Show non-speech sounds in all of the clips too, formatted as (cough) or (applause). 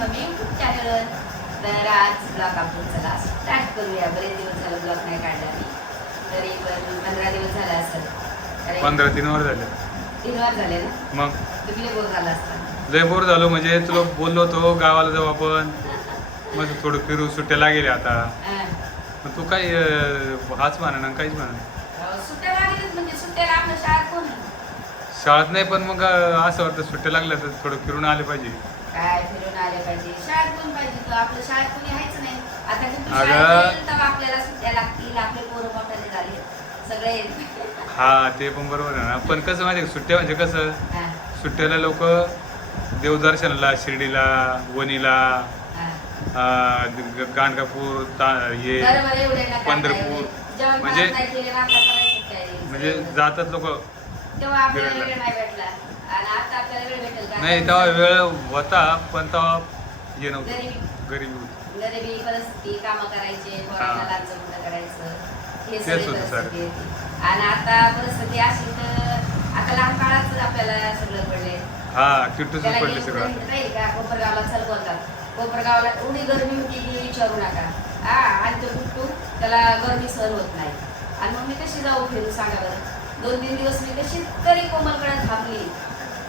Mummy तर आज आपण चला स्टार्ट करूया. बरेच दिवस झालं नाही काढला मी. तरी पण पंधरा दिवस झाला असेल अरे, पंधरा तीन वर झाले. तीन वार झाले ना? मग? तुम्ही बोर झाला असता. लय बोर झालो. म्हणजे तुला बोललो होतो गावाला जाऊ आपण. मग थोडं फिरू सुट्ट्या लागेल आता. मग तू काय हाच म्हणा ना काहीच म्हणा म्हणजे सुट्ट्याला शाळेत कोण? आहे? शाळेत नाही पण मग असं वाटतं सुट्ट्या लागल्या तर थोडं फिरून आले पाहिजे. काय फिरून आले पाहिजे? शाळेत कोण पाहिजे तो शाळेत कोणी आहेच नाही. आता अगं. शाळेत तेव्हा आपल्याला सुट्ट्या लागतील. आपले पोरं मोठाले झाले. सगळे. हा ते पण बरोबर आहे ना. पण कसं माहिती सुट्ट्या म्हणजे कसं? हा, सुट्ट्याला लोक देवदर्शनाला शिर्डीला वणीला हा. अं, गाणगापूर ता हे बरोबर एवढे नका पंढरपूर. काय जेवण म्हणजे- भात नाही केले ना आता करायचं काय? म्हणजे जातात लोक तेव्हा आपल्याला फिरायला. वेळ नाही भेटला. आणि आता आपल्याला वेळ भेटेल का? नाही तेव्हा वेळ होता पण तेव्हा हे नव्हतं. गरिबी. गरीबी होती. गरिबी परिस्थिती कामं करायचे. लांचं करायचं हे तेच सगळी होतं परिस्थिती होती. आणि आता परिस्थिती अशी तर आता लहान काळात आपल्याला सगळं पडले हा किट्टूच त्याला पडले सगळं. नाही का? कोपरगावला चल बोलतात कोपरगावला एवढी गरमी होती की विचारू नका. हा आणि तो गुट्टू त्याला गरमी सहन होत नाही. आणि मग मी कशी जाऊ फिरू सांगा बरं? दोन तीन दिवस मी कशी तरी कोमलकडे थांबली.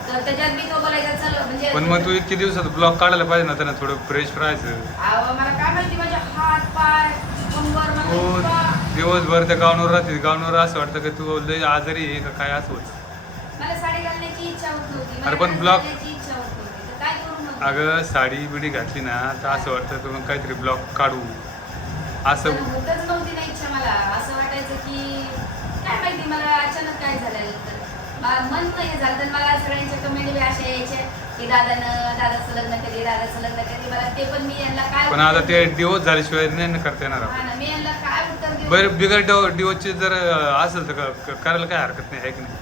तर त्याच्यात मी तो बोलायचा चल म्हणजे पण मग तू इतके दिवसात ब्लॉक काढायला पाहिजे ना त्यांना थोडं फ्रेश राहायचं. अहो, मला काय माहिती माझे हात पाय कंबर मला हो इतका- दिवसभर त्या गावांवर राहते. गावांवर असं वाटतं की तू लय आजारी आहे का काय असं होतं. मला साडी घालण्याची इच्छा होत नव्हती मला अरे पण ब्लॉक- करण्याची इच्छा होत नव्हती तर काय करू मग? अगं साडी बिडी घातली ना तर असं वाटतं मग काहीतरी ब्लॉक काढू. असं होतच नव्हती ना इच्छा मला. असं वाटायचं की काय माहिती मला अचानक काय झालेलं तर. मा- मन नाही झालं तर मला सगळ्यांच्या कमेंट बी अशा यायच्या की दादानं दादाचं लग्न दादाचं लग्न मला ते पण मी यांना काय पण आता ते? डिवोर्स झाल्याशिवाय नाही ना करता येणार हा आपण ना, मी यांना काय उत्तर देऊ बरं बिगर डिवो डिवोर्सचे जर अं, असेल तर क- क- करायला काय हरकत नाही आहे की नाही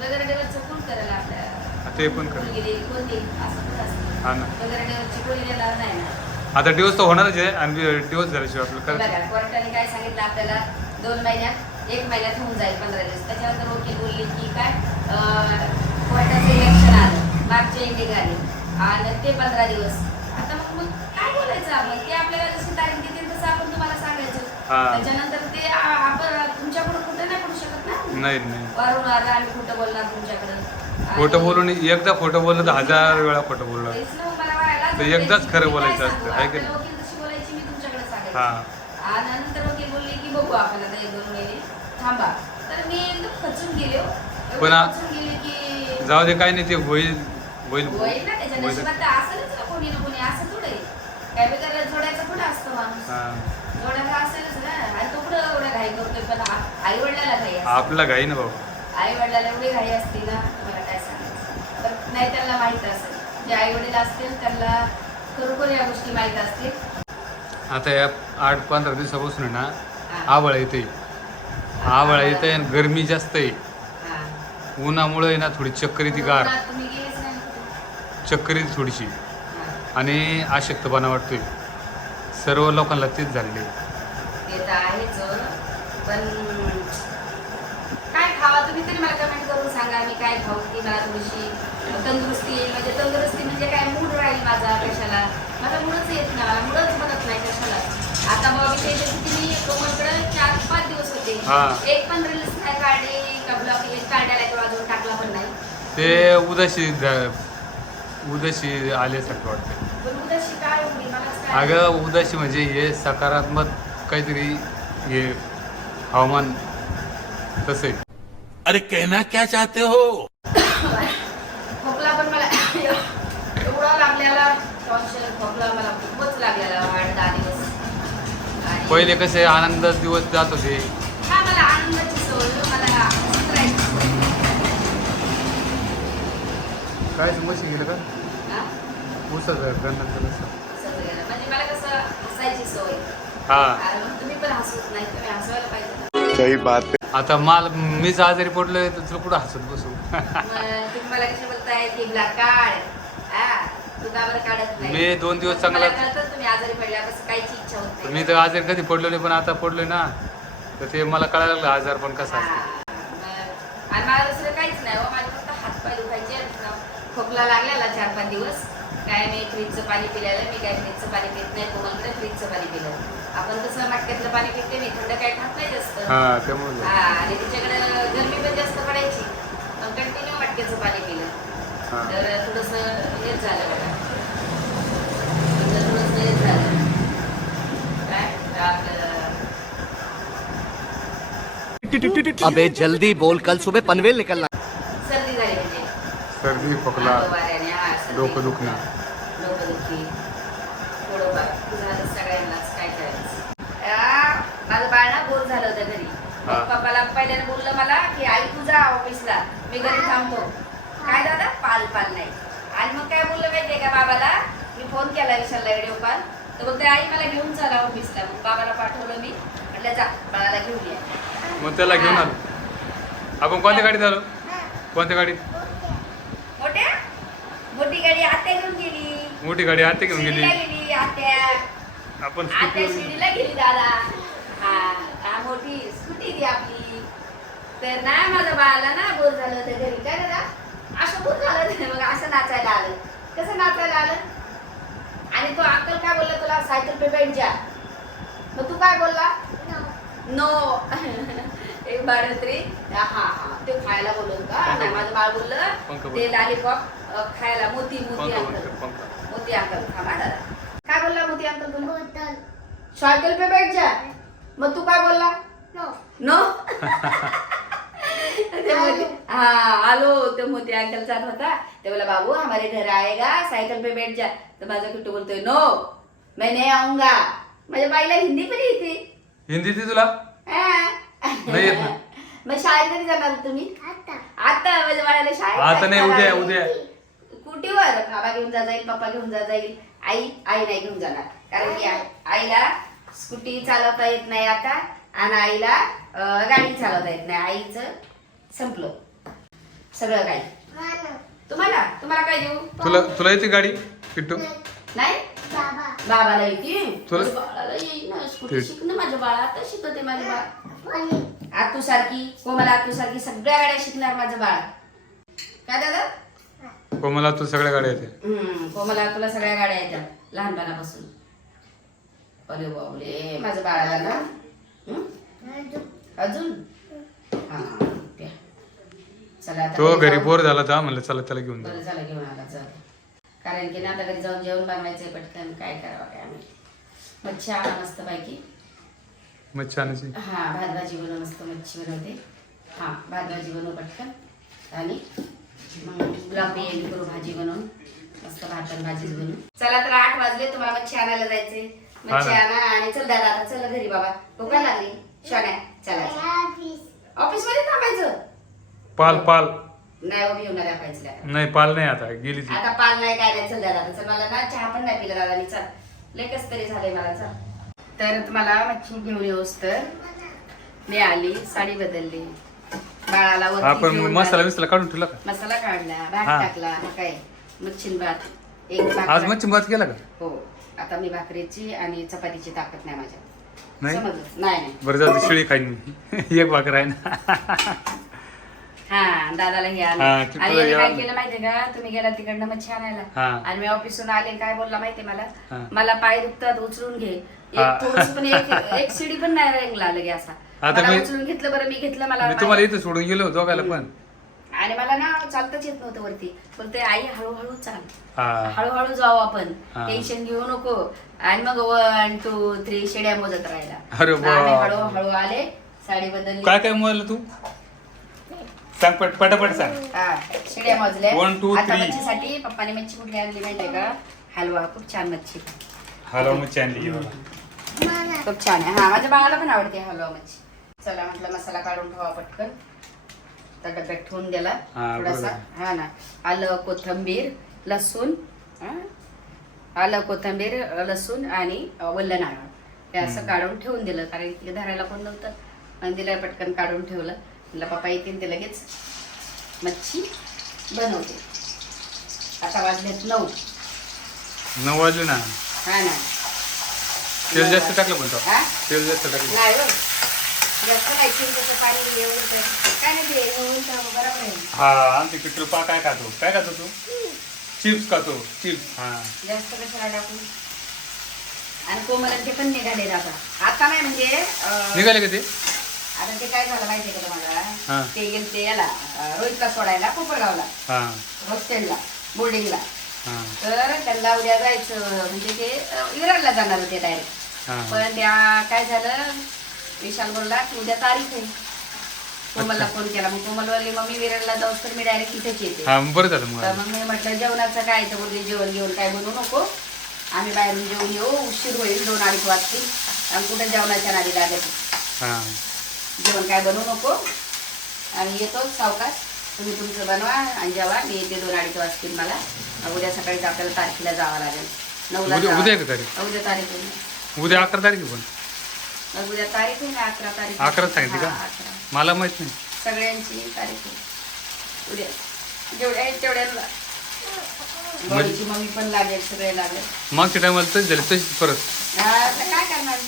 वगैरे कोण करेल आपल्या ते पण करेल. मुलगी देईल, कोण देईल? असं पण असतं. हा ना वगैरे कोणी देणार नाही ना आता डिवोर्स तर होणारच आहे आणि डिवोर्स झाल्याशिवाय आपल्याला बघा करायचं कोर्टाने काय सांगितलं आपल्याला दोन महिन्यात एक महिन्यात होऊन जाईल पंधरा दिवस. त्याच्यानंतर वकील बोलली की काय कोर्टाचं इलेक्शन आलं मागचे निघाले. आणि ते पंधरा दिवस. आता मग मग काय बोलायचं आपण? ते आपल्याला जशी तारीख देतील तसं आपण तुम्हाला सांगायचं. हा. त्याच्यानंतर ते आपण तुमच्याकडून कुठं नाही पडू शकत ना? नाही नाही. वारंवार आम्ही खोटं बोलणार तुमच्याकडं. खोटं आणि- बोलून एकदा खोटं बोललं तर हजार वेळा खोटं बोलणार. तर. एकदाच खरं बोलायचं? असतं, आहे की नाही? बोलायची मी तुमच्याकडे सांगायची. हा. आणि नंतर वकील बोलले की बघू आपण आता एक दोन महिने थांबा तर मी एकदम खचून गेले हो. एवढे पण आ- खचून गेले की जाऊ दे काय नाही ते होईल होईल होईल ना त्याच्या होईल. नशिबात तर असेलच ना कोणी ना कोणी असं थोडं आहे. काय जोड्याचं कुठं असतं माणूस हा. जोड्याचा असेलच ना आणि तो कुठं एवढा घाई करतोय पण आई वडिलाला घाई असते आपला घाई ना बाबा आई वडिलाला एवढी घाई असते ना काय सांगायचं पण नाही त्यांना माहीत असेल जे आई वडील असतील त्यांना खरोखर या गोष्टी माहीत असतील आता या आठ पंधरा दिवसापासून आहे ना हा. आवळा येते आवळा येते आणि गरमी जास्त आहे हा. उन्हामुळे आहे ना थोडी चक्कर येते गार? चक्कर येते थोडीशी हा. आणि अशक्तपणा वाटतोय सर्व लोकांना तेच झालेले ते हो. पण काय खावा तुम्ही तरी मला कमेंट करून सांगा मी काय खाऊ की मला थोडीशी तंदुरुस्ती येईल म्हणजे तंदुरुस्ती म्हणजे काय मूड राहील माझा कशाला माझा मूडच येत नाही मला हा. एक पण रील्स नाही काढली का ब्लॉग एक काढायला किंवा अजून टाकला पण नाही. ते उदाशी उदाशी आल्यासारखं वाटतं पण उद्याशी काय होईल मलाच काय अगं उदाशी म्हणजे हे सकारात्मक काहीतरी हे हवामान तसं. अरे कहना क्या चाहते हो? खोकला पण मला एवढा लागलेला टॉन्शन खोकला मला खूपच लागलेला आठ दहा दिवस. आणि पहिले कसे आनंदात दिवस जात होते. काय मशीन गेलं का? हा? हसत गेलं. म्हणजे मला कसं हसायची सवय. हा. तुम्ही पण हसत नाही तुम्ही हसवायला पाहिजे. सही बात है आता माल मीच आजारी पडलोय तर तुला कुठं हसत बसू? मग तुम्ही मला कशी बोलताय की ब्लॅक काढ. हा तू का बरं काढत नाही? मी दोन दिवस चांगला- मला कळतं तुम्ही आजारी पडल्यापासून काहीची इच्छा होत नाही. मी तर आजारी कधी पडलो नाही पण आता पडलोय ना. तर ते मला कळायला लागलं आजार पण कसा असतो हा. मग- आणि मला दुसरं काहीच नाही हो माझे फक्त हातपाय दुखायचे आणि ना खोकला लागलेला चार पाच दिवस. काय मी फ्रीजचं पाणी पिल्याला मी काय फ्रीजचं पाणी पित नाही कोमलकडे फ्रीजचं पाणी पिलं आपण कसं मटक्यातलं पाणी पिते मी थंड काय खात नाही जास्त. हा हा आणि तिच्याकडे गरमी पण जास्त पडायची मग कंटिन्यू मटक्याचं पाणी पिलं. हा. तर थोडंसं हेच झालं बघा. थोडंसं हेच झालं. काय? आपलं अबे जल्दी बोल कल सुबह पनवेल निकलना। सर्दी खोकला. डोकं दुखणं माझं बाळ ना बोर झालं होतं घरी. मग पप्पाला पहिल्याने बोललं मला की आई तू जा ऑफिसला. मी घरी थांबतो. काय दादा? पाल पाल नाही. आणि मग काय बोललं माहितीये का बाबाला? मी फोन केला विशालला व्हिडिओ कॉल. तर बोलते आई मला घेऊन चला ऑफिसला. मग बाबाला पाठवलं मी. म्हटलं जा बाळाला घेऊन या. मग त्याला घेऊन आलो. आपण कोणत्या गाडीत आलो? कोणत्या गाडीत मोठ्या मोठी गाडी आत्या घेऊन गेली मोठी गाडी आते घेऊन गेली. आपण आता स्कूटीवर शिर्डीला गेली दादा. हा मोठी स्कूटी ती आपली. तर ना माझ्या बाळाला ना बोर झालं होतं घरी. काय दादा? असं बोर झालं होतं. मग असं नाचायला आलं. कसं नाचायला आलं? आणि तो अंकल काय बोलला तुला? सायकल पे बैठ जा. मग तू काय बोलला? नो (laughs) एक बाळत्री हा हा ते खायला बोलत का नाही बोल. माझं बाळ बोललं बोल. ते लॉलीपॉप खायला मोती मोती मोती अंकल. थांबा दादा काय बोलला मोती अंकल तुला? सायकल पे बैठ जा. मग तू काय बोलला? नो. (laughs) ते मोती हा आलो ते मोती अंकल जात होता. ते बोला बाबू हमारे घर आएगा. सायकल पे बैठ जा. तर माझा कुट्टू बोलतोय? नो. मैं नहीं आऊंगा. माझ्या बाईला हिंदी पण येते. हिंदी ती तुला? हा. नाही येत ना? (laughs) मग शाळेत कधी जाणार तुम्ही? आता. माझ्या बाळाला शाळेत आता नाही उद्या उद्या. आहे. कुटीवर बाबा घेऊन जा जाईल पप्पा घेऊन जा जाईल आई आई नाही घेऊन जाणार. कारण की आईला स्कूटी चालवता येत नाही आता आणि आईला गाडी चालवता येत नाही. आईचं संपलं. सगळं काही. तुम्हाला? तुम्हाला काय देऊ? तुला तुला येते गाडी? किट्टू नाही. बाबाला येते? तुला- माझ्या बाळाला येईल ना. स्कूटी ते- शिकणं माझ्या बाळा आता शिकवते माझे बाळ. आतू सारखी कोमला आतू सारखी सगळ्या गाड्या शिकणार माझं बाळ. काय दादा? कोमला तू सगळ्या गाड्या येते हम्म, कोमला तुला सगळ्या गाड्या येतात लहानपणापासून. अरे बाबले माझ्या बाळाला. ना हम्म? अजून? हा. चला आता तो घरी जाऊ. बोर झाला तर म्हणलं चला त्याला घेऊन जा बरं झालं घेऊन आला चल. कारण की ना आता घरी जाऊन जेवण बनवायचंय पटकन काय करावं काय माहिती. मच्छी आणा मस्त पैकी मच्छी आणायची? हा भात भाजी बनव मस्त मच्छी बनवते. हा भात भाजी बनव पटकन. आणि? मग गुलाब बिर्याणी करू भाजी बनवून. मस्त भात आणि भाजीच बनवू चला तर आठ वाजले तुम्हाला मच्छी आणायला जायचे मच्छी हा आणा आणि चल दादा आता चल घरी बाबा. भूका लागली. शाण्या चला ऑफिसमध्ये थांबायचं? पाल पाल. नाही उभी येऊन दाखवायचं नाही पाल नाही आता. गेली आता पाल नाही काय नाही. चल दादा चल. मला ना चहा पण नाही पिला दादा मी चल. लय कस तरी झालंय मला. चल. तर तुम्हाला मच्छी घेऊन येऊस तर. मी आली साडी बदलली. बाळाला वरती आपण घेऊन मसाला आली. बिसाला काढून ठेवला का? मसाला काढला भात हा. टाकला मग काय मच्छीन भात एक आज भाकर मच्छी भात केला का? हो आता मी भाकरीची आणि चपातीची ताकद नाही माझ्या. नाही? समजलं? नाही नाही. बरं जाऊ शिळी खाईन मी. (laughs) एक भाकर आहे ना. हा दादाला हे आलं. हा, आणि याने काय? केलं माहितीये का? तुम्ही गेला तिकडनं मच्छी आणायला. हा. आणि मी ऑफिसून आले काय बोलला माहितीये मला? हा. मला पाय दुखतात उचलून घे. हा. एक थोडस पण एक एक सिडी पण नाही रेंगला लगे असा. आता मला मी- उचलून घेतलं बरं मी घेतलं मला मी तुम्हाला इथं सोडून गेलो दोघायला पण. आणि मला ना चालताच येत नव्हतं वरती. बोलते आई हळूहळू चाल. हा. हळूहळू जाऊ आपण. हा. टेन्शन घेऊ नको. आणि मग वन टू थ्री शेड्या मोजत राहिला. अरे मग आम्ही बाप. हळूहळू आले साडी बदलली. काय काय मोजलं तू? सांग पट पटापट सांग. हा, शिड्या मोजल्या. One, two, आता three. मच्छीसाठी पप्पाने मच्छी कुठली आणली माहितीये का? हलवा खूप छान मच्छी. हॅलो मच्छी आणली. खूप छान आहे. हा माझ्या बाळाला पण आवडते हलवा मच्छी. चला म्हटलं मसाला काढून ठेवा पटकन. त्या डब्यात ठेवून हा, थोडासा. बरोबर. हा ना. आलं कोथंबीर लसूण हा? आलं कोथंबीर लसूण आणि वल्ल नारळ. हे असं. काढून ठेवून दिलं. कारण की धरायला कोण नव्हतं. आणि दिलं पटकन काढून ठेवलं. म्हटलं पप्पा येतील ते लगेच. मच्छी बनवते. आता वाजलेत नऊ. नऊ वाजले ना? हा ना. तेल जास्त टाकलं पण तो हा? तेल जास्त टाकलं. नाही हो. जास्त नाही चिंचेचं पाणी एवढं तर काय नाही ते तर बरोबर आहे हा आमची काय खातो? काय खातो तू? चिप्स खातो चिप्स. हा. जास्त कशाला टाकू? आणि कोमल ते पण निघाले आता. आता नाही म्हणजे अं, निघाले का ते? आता ते काय झालं माहितीये का हा. तुम्हाला ते गेले ते याला अं, रोहितला सोडायला कोपरगावला. हा. हॉस्टेलला बोर्डिंगला. हा. तर त्यांना उद्या जायचं म्हणजे ते अं, विरारला जाणार होते डायरेक्ट हा. पण त्या काय झालं? विशाल बोलला की उद्या तारीख आहे. कोमलला फोन केला. मग कोमल बोलली मग मी विरारला जाऊस तर मी डायरेक्ट इथेच येते. हा बरं झालं तर मग मग मी म्हटलं जेवणाचं काय तर बोलली जेवण घेऊन काय बनवू नको. आम्ही बाहेरून जेवून येऊ. उशीर होईल दोन अडीच वाजतील. आणि कुठं जेवणाच्या नादी लागत हा. जेवण काय बनवू नको. आम्ही येतो सावकाश. तुम्ही तुमचं बनवा आणि जेवा. मी येते दोन अडीच वाजतील मला. मग उद्या सकाळीच आपल्याला तारखेला जावं लागेल. नऊला उद्या- जावं. उद्या का तारीख? उद्या तारीख आहे. उद्या अकरा तारीख आहे पण. मग उद्या तारीख आहे ना अकरा तारीख अकरा सांगितली का? हा, अकरा. मला माहीत नाही सगळ्यांची तारीख आहे उद्या जेवढ्या आहेत तेवढ्याला गौरीची मम्मी पण लागेल सगळे लागेल मागच्या टायमाला तशी झाली तशीच परत हा, आता काय करणार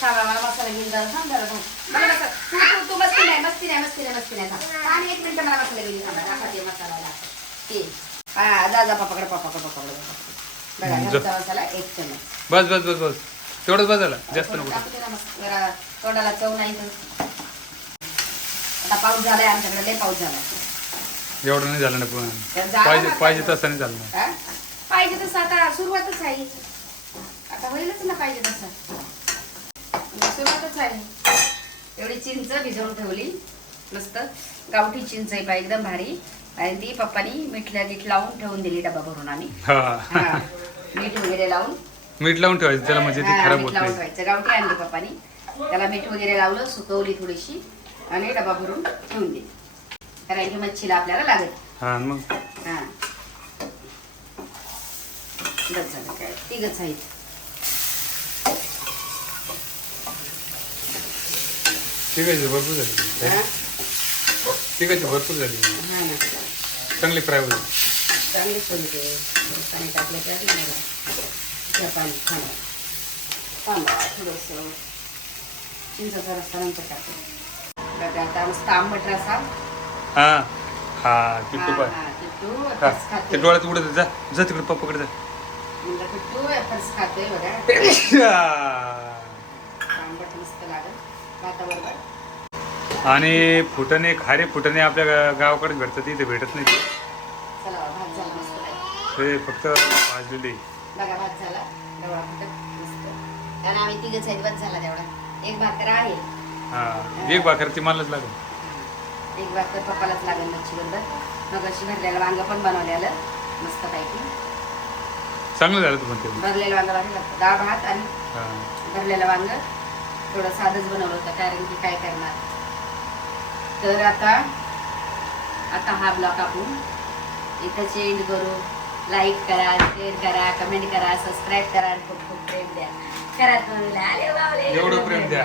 थांबा मला मसाला घेऊन जा थांब जरा थांब. मला मसाला तू तू तू मस्ती नाही मस्ती नाही मस्ती नाही मस्ती नाही थांब आणि एक मिनिट मला मसाला घेऊन थांबा दाखवते मसाला दाखव. ते हा जा जा. बघा जा. घरचा मसाला एक चमच बस बस बस बस तेवढंच बस झाला जास्त नको. जरा तोंडाला चव नाही तर. आता पाऊस झालाय आमच्याकडे लय पाऊस झाला एवढं नाही झालं ना पण. पाहिजे पाहिजे. तसं नाही झालं. ना हा? पाहिजे तसं आता सुरुवातच आहे. आता होईलच ना पाहिजे तसं. सुरुवातच आहे. एवढी चिंच भिजवून ठेवली. मस्त. गावठी चिंच आहे पा एकदम भारी. आणि ती पप्पानी मिठल्या मीठ लावून ठेवून दिली डबा भरून आम्ही. हा. हा. मीठ वगैरे लावून. मीठ लावून ठेवायचं त्याला म्हणजे ते खराब होत नाही. ठेवायचं. गावठी आणली पप्पानी. त्याला मीठ वगैरे लावलं सुकवली थोडीशी आणि डबा भरून ठेवून दिली कारण की मच्छीला आपल्याला लागत हा मग? हा. बस झालं काय? तिघच आहेत. आहे भरपूर झाली. हा? भरपूर झाली. हा ना. चांगली फ्राय होती चांगले सोलते. पाणी टाकलं की आधी मला त्या पाणी थांबा थोडंसं चिंचाचा रस्ता नंतर टाकतो बघा आता मस्त आंबट रसा हा हा किट्टू पाय ते डोळ्यात उडत जा. जा तिकडे पप्पाकडे जा. म्हणलं किट्टू वेफर्स खाते बघा. आंबट मस्त लागत भाताबरोबर आणि फुटाणे खारे फुटाणे आपल्या गा- गावाकडे भेटतात इथे भेटत नाही. चला भात झाला मस्त लागेल. ते फक्त भाजलेले. बघा भात झाला. डवळा फुटत मस्त. कारण आम्ही तिघच आहेत भात झाला तेवढा. एक भाकर आहे. हा एक भाकर ती मलाच लागेल. एक भाकर पप्पालाच लागेल मच्छी बरोबर मग अशी भरलेलं वांग पण बनवलेलं. मस्त पैकी. चांगलं झालं तू पण ते. भरलेलं वांग भारी लागतं. डाळ भात आणि हा. भरलेलं वांग. थोडं साधंच बनवलं होतं कारण की काय करणार? तर आता आता हा ब्लॉग आपण इथं एंड करू. लाईक करा शेअर करा कमेंट करा सबस्क्राईब करा आणि खूप खूप प्रेम द्या. करा तुम्ही आले बावले. एवढं प्रेम द्या.